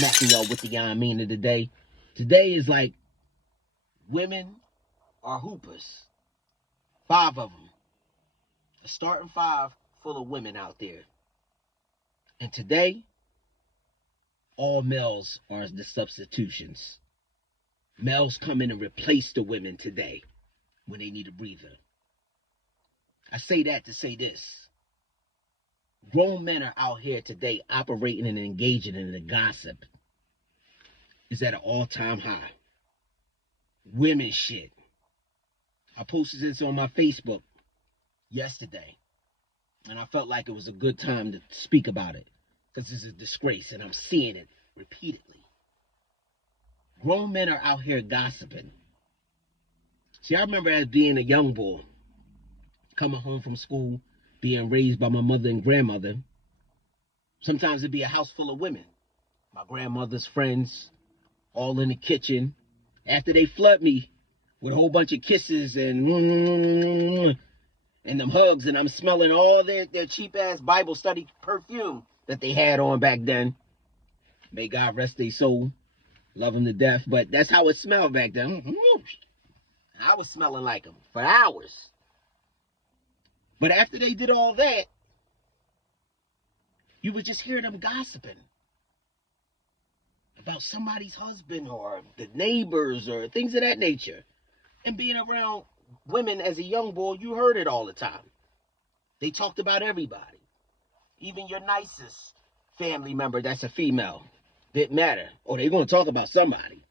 smacking y'all with the Yah-Mean of the day. Today is like women are hoopers. 5 of them. A starting 5 full of women out there. And today, all males are the substitutions. Males come in and replace the women today when they need a breather. I say that to say this. Grown men are out here today operating and engaging in the gossip. Is at an all-time high. Women shit. I posted this on my Facebook yesterday, and I felt like it was a good time to speak about it because it's a disgrace, and I'm seeing it repeatedly. Grown men are out here gossiping. See, I remember as being a young boy, coming home from school, being raised by my mother and grandmother. Sometimes it'd be a house full of women. My grandmother's friends, all in the kitchen. After they flood me with a whole bunch of kisses and them hugs, and I'm smelling all their cheap-ass Bible study perfume that they had on back then. May God rest their soul. Love them to death. But that's how it smelled back then. I was smelling like them for hours. But after they did all that, you would just hear them gossiping about somebody's husband or the neighbors or things of that nature. And being around women as a young boy, you heard it all the time. They talked about everybody. Even your nicest family member that's a female. Didn't matter. Oh, they're going to talk about somebody.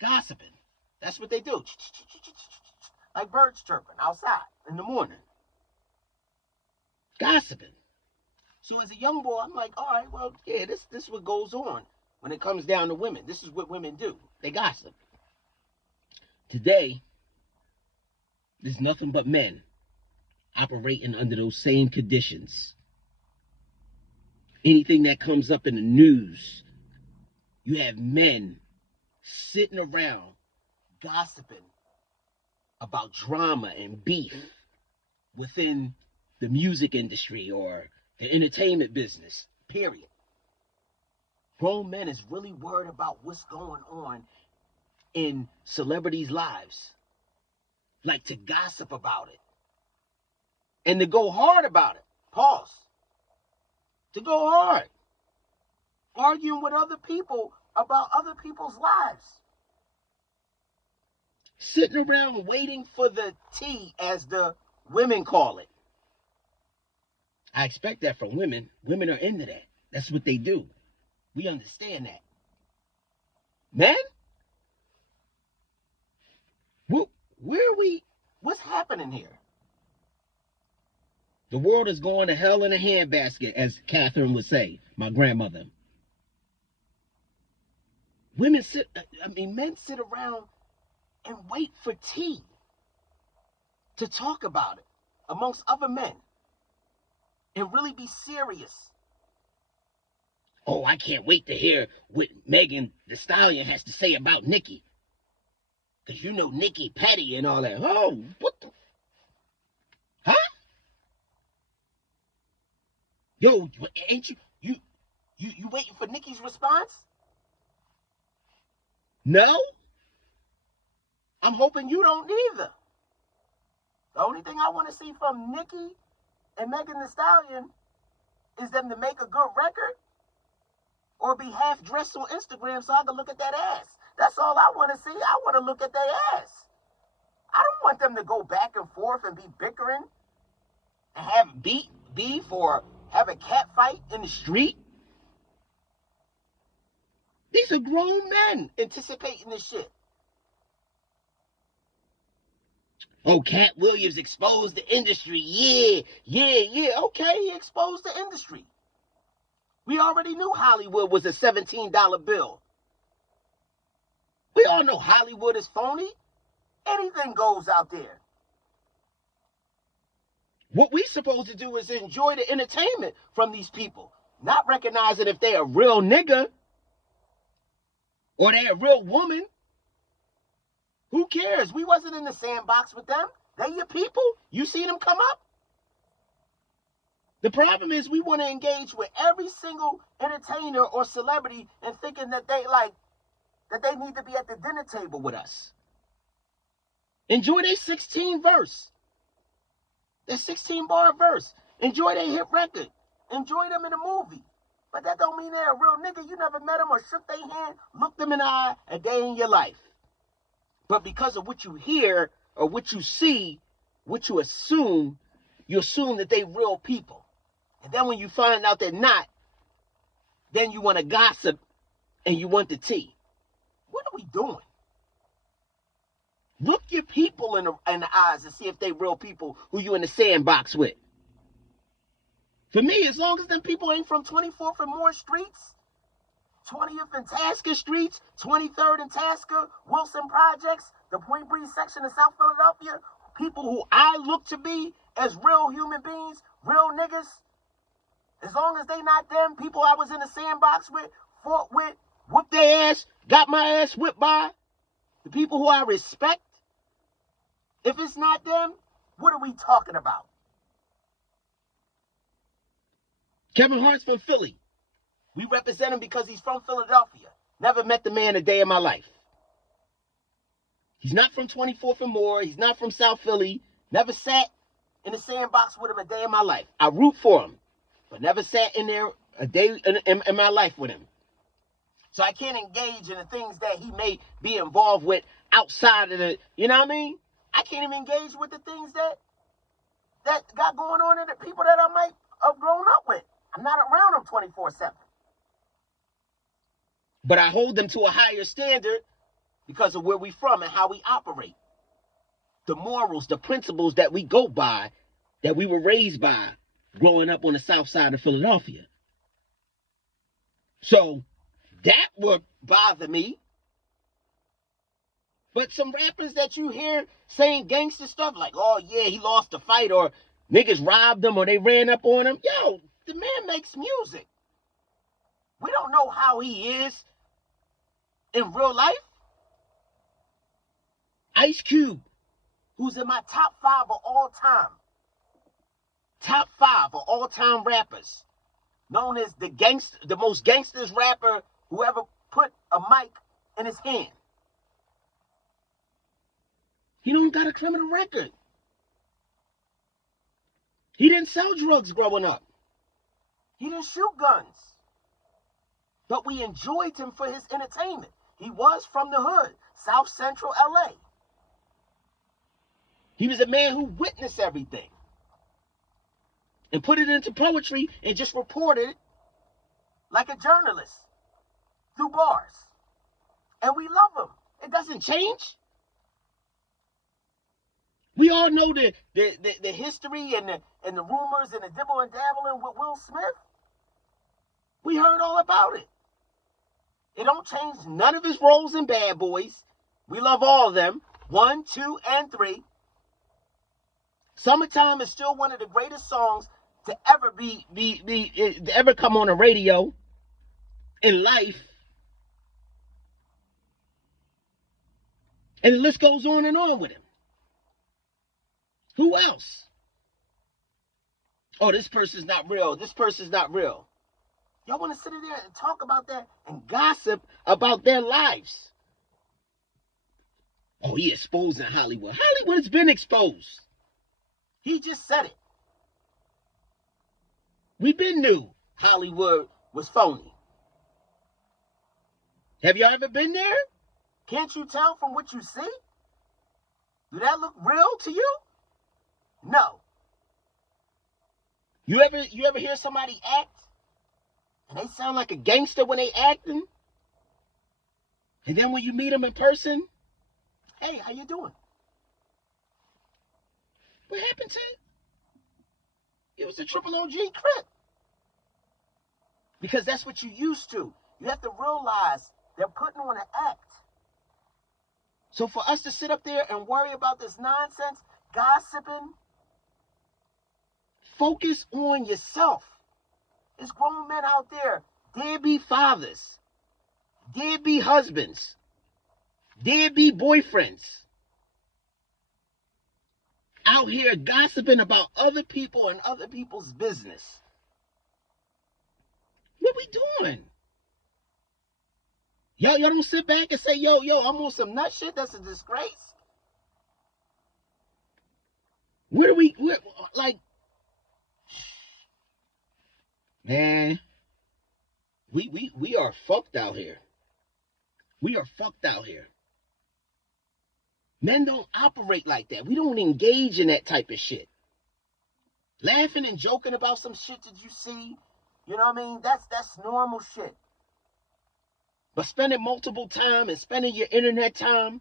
Gossiping. That's what they do. Like birds chirping outside in the morning. Gossiping. So as a young boy, I'm like, all right, well, yeah, this is what goes on when it comes down to women. This is what women do. They gossip. Today, there's nothing but men operating under those same conditions. Anything that comes up in the news, you have men sitting around gossiping about drama and beef within the music industry or the entertainment business, period. Grown men is really worried about what's going on in celebrities' lives. Like to gossip about it. And to go hard about it. Pause. To go hard. Arguing with other people about other people's lives. Sitting around waiting for the tea, as the women call it. I expect that from women. Women are into that. That's what they do. We understand that. Men? Where are we? What's happening here? The world is going to hell in a handbasket, as Catherine would say, my grandmother. Men sit around and wait for tea to talk about it amongst other men and really be serious. Oh, I can't wait to hear what Megan Thee Stallion has to say about Nicki. Because you know Nicki petty and all that. Oh, what the? Huh? Yo, ain't you waiting for Nicki's response? No? I'm hoping you don't either. The only thing I want to see from Nicki and Megan Thee Stallion is them to make a good record or be half dressed on Instagram so I can look at that ass. That's all I want to see. I want to look at their ass. I don't want them to go back and forth and be bickering and have beef or have a cat fight in the street. These are grown men anticipating this shit. Oh, Cat Williams exposed the industry. Yeah. Okay, he exposed the industry. We already knew Hollywood was a $17 bill. We all know Hollywood is phony. Anything goes out there. What we supposed to do is enjoy the entertainment from these people, not recognizing if they're a real nigga or they're a real woman. Who cares? We wasn't in the sandbox with them. They your people. You see them come up. The problem is we want to engage with every single entertainer or celebrity and thinking that they need to be at the dinner table with us. Enjoy their 16 verse. Their 16 bar verse. Enjoy their hit record. Enjoy them in a movie. But that don't mean they're a real nigga. You never met them or shook their hand, looked them in the eye a day in your life. But because of what you hear or what you see, what you assume that they real people. And then when you find out they're not, then you want to gossip and you want the tea. What are we doing? Look your people in the eyes and see if they real people who you in the sandbox with. For me, as long as them people ain't from 24th and Moore Streets, 20th and Tasker Streets, 23rd and Tasker, Wilson Projects, the Point Breeze section of South Philadelphia, people who I look to be as real human beings, real niggas, as long as they not them, people I was in the sandbox with, fought with, whooped their ass, got my ass whipped by, the people who I respect, if it's not them, what are we talking about? Kevin Hart's from Philly. We represent him because he's from Philadelphia. Never met the man a day in my life. He's not from 24th and Moore. He's not from South Philly. Never sat in the sandbox with him a day in my life. I root for him, but never sat in there a day in my life with him. So I can't engage in the things that he may be involved with outside of the, you know what I mean? I can't even engage with the things that got going on in the people that I might have grown up with. I'm not around them 24/7. But I hold them to a higher standard because of where we from and how we operate. The morals, the principles that we go by, that we were raised by growing up on the south side of Philadelphia. So that would bother me. But some rappers that you hear saying gangster stuff like, oh yeah, he lost the fight, or niggas robbed him, or they ran up on him. Yo, the man makes music. We don't know how he is in real life. Ice Cube, who's in my top 5 of all time. Top 5 of all time rappers. Known as the most gangsters rapper who ever put a mic in his hand. He don't got a criminal record. He didn't sell drugs growing up. He didn't shoot guns. But we enjoyed him for his entertainment. He was from the hood, South Central LA. He was a man who witnessed everything and put it into poetry and just reported it like a journalist through bars. And we love him. It doesn't change. We all know the history and the rumors and the dibble and dabbling with Will Smith. We heard all about it. It don't change none of his roles in Bad Boys. We love all of them. 1, 2, and 3. Summertime is still one of the greatest songs to ever to ever come on the radio in life. And the list goes on and on with him. Who else? Oh, this person's not real. This person's not real. Y'all want to sit there and talk about that and gossip about their lives. Oh, he exposing Hollywood. Hollywood has been exposed. He just said it. We been knew Hollywood was phony. Have y'all ever been there? Can't you tell from what you see? Do that look real to you? No. You ever hear somebody act and they sound like a gangster when they acting? And then when you meet them in person, hey, how you doing? What happened to it? It was a triple OG Crip. Because that's what you used to. You have to realize they're putting on an act. So for us to sit up there and worry about this nonsense, gossiping, focus on yourself. There's grown men out there, deadbeat fathers, deadbeat husbands, deadbeat boyfriends, out here gossiping about other people and other people's business. What we doing? Y'all don't sit back and say, yo, I'm on some nut shit. That's a disgrace. Like, man, we are fucked out here. We are fucked out here. Men don't operate like that. We don't engage in that type of shit. Laughing and joking about some shit that you see, you know what I mean? That's normal shit. But spending multiple time and spending your internet time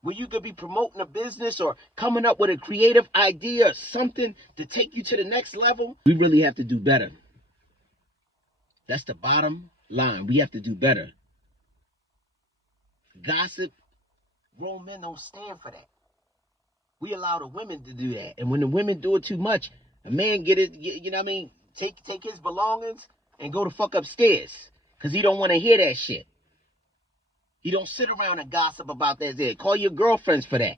where you could be promoting a business or coming up with a creative idea or something to take you to the next level, we really have to do better. That's the bottom line. We have to do better. Gossip, grown men don't stand for that. We allow the women to do that. And when the women do it too much, a man get it, you know what I mean? Take his belongings and go the fuck upstairs. Because he don't want to hear that shit. He don't sit around and gossip about that. Call your girlfriends for that.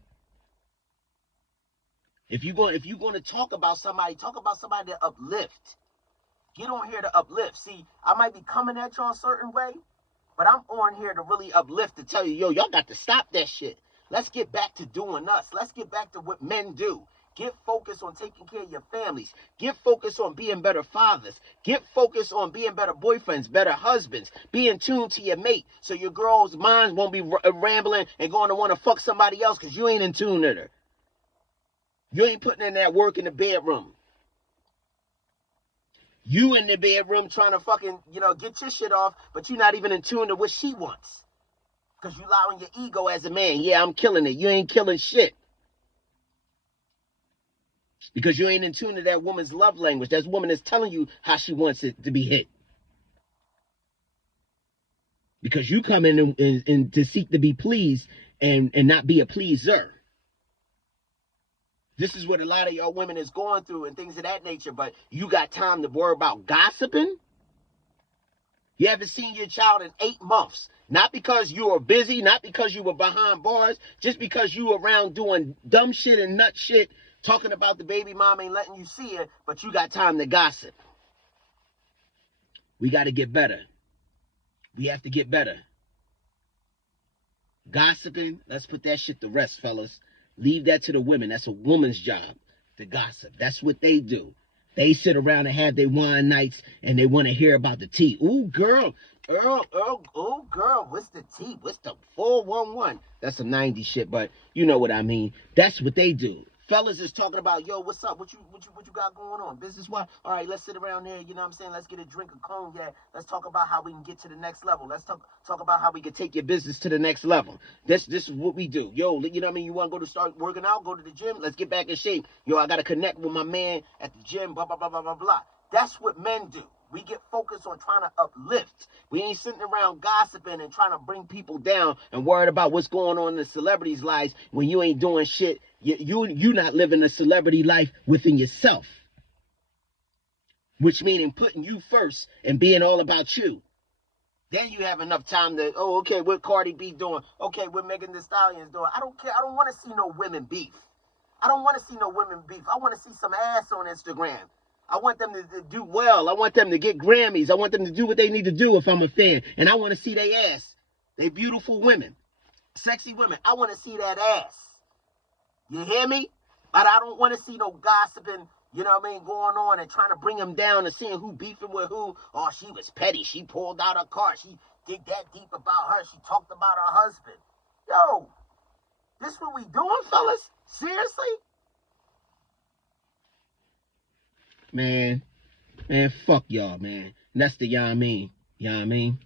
If you're going to talk about somebody that uplift. Get on here to uplift. See, I might be coming at y'all a certain way, but I'm on here to really uplift, to tell you, yo, y'all got to stop that shit. Let's get back to doing us. Let's get back to what men do. Get focused on taking care of your families. Get focused on being better fathers. Get focused on being better boyfriends, better husbands. Be in tune to your mate so your girl's mind won't be rambling and going to want to fuck somebody else because you ain't in tune with her. You ain't putting in that work in the bedroom. You in the bedroom trying to fucking, get your shit off, but you're not even in tune to what she wants. Because you allowing your ego as a man. Yeah, I'm killing it. You ain't killing shit. Because you ain't in tune to that woman's love language. That woman is telling you how she wants it to be hit. Because you come in to seek to be pleased and not be a pleaser. This is what a lot of y'all women is going through and things of that nature. But you got time to worry about gossiping? You haven't seen your child in 8 months. Not because you were busy, not because you were behind bars, just because you were around doing dumb shit and nut shit, talking about the baby mom ain't letting you see her, but you got time to gossip. We got to get better. We have to get better. Gossiping, let's put that shit to rest, fellas. Leave that to the women. That's a woman's job to gossip. That's what they do. They sit around and have their wine nights and they want to hear about the tea. Ooh, girl. Ooh, girl. What's the tea? What's the 411? That's some 90s shit, but you know what I mean. That's what they do. Fellas is talking about, yo, what's up? What you got going on? Business-wise? All right, let's sit around there, you know what I'm saying? Let's get a drink of cognac. Let's talk about how we can get to the next level. Let's talk about how we can take your business to the next level. This is what we do. Yo, you know what I mean? You want to go to start working out, go to the gym? Let's get back in shape. Yo, I got to connect with my man at the gym, blah, blah, blah, blah, blah, blah. That's what men do. We get focused on trying to uplift. We ain't sitting around gossiping and trying to bring people down and worried about what's going on in the celebrities' lives when you ain't doing shit. You not living a celebrity life within yourself. Which meaning putting you first and being all about you. Then you have enough time to, okay, what Cardi B doing? Okay, what Megan Thee Stallion's doing? I don't care. I don't want to see no women beef. I don't want to see no women beef. I want to see some ass on Instagram. I want them to do well. I want them to get Grammys. I want them to do what they need to do if I'm a fan. And I want to see their ass. They beautiful women. Sexy women. I want to see that ass. You hear me? But I don't want to see no gossiping, you know what I mean, going on and trying to bring them down and seeing who beefing with who. Oh, she was petty. She pulled out her car. She dig that deep about her. She talked about her husband. Yo, this what we doing, fellas? Seriously? Man, fuck y'all, man. And that's the Yah-Mean. You know what I mean?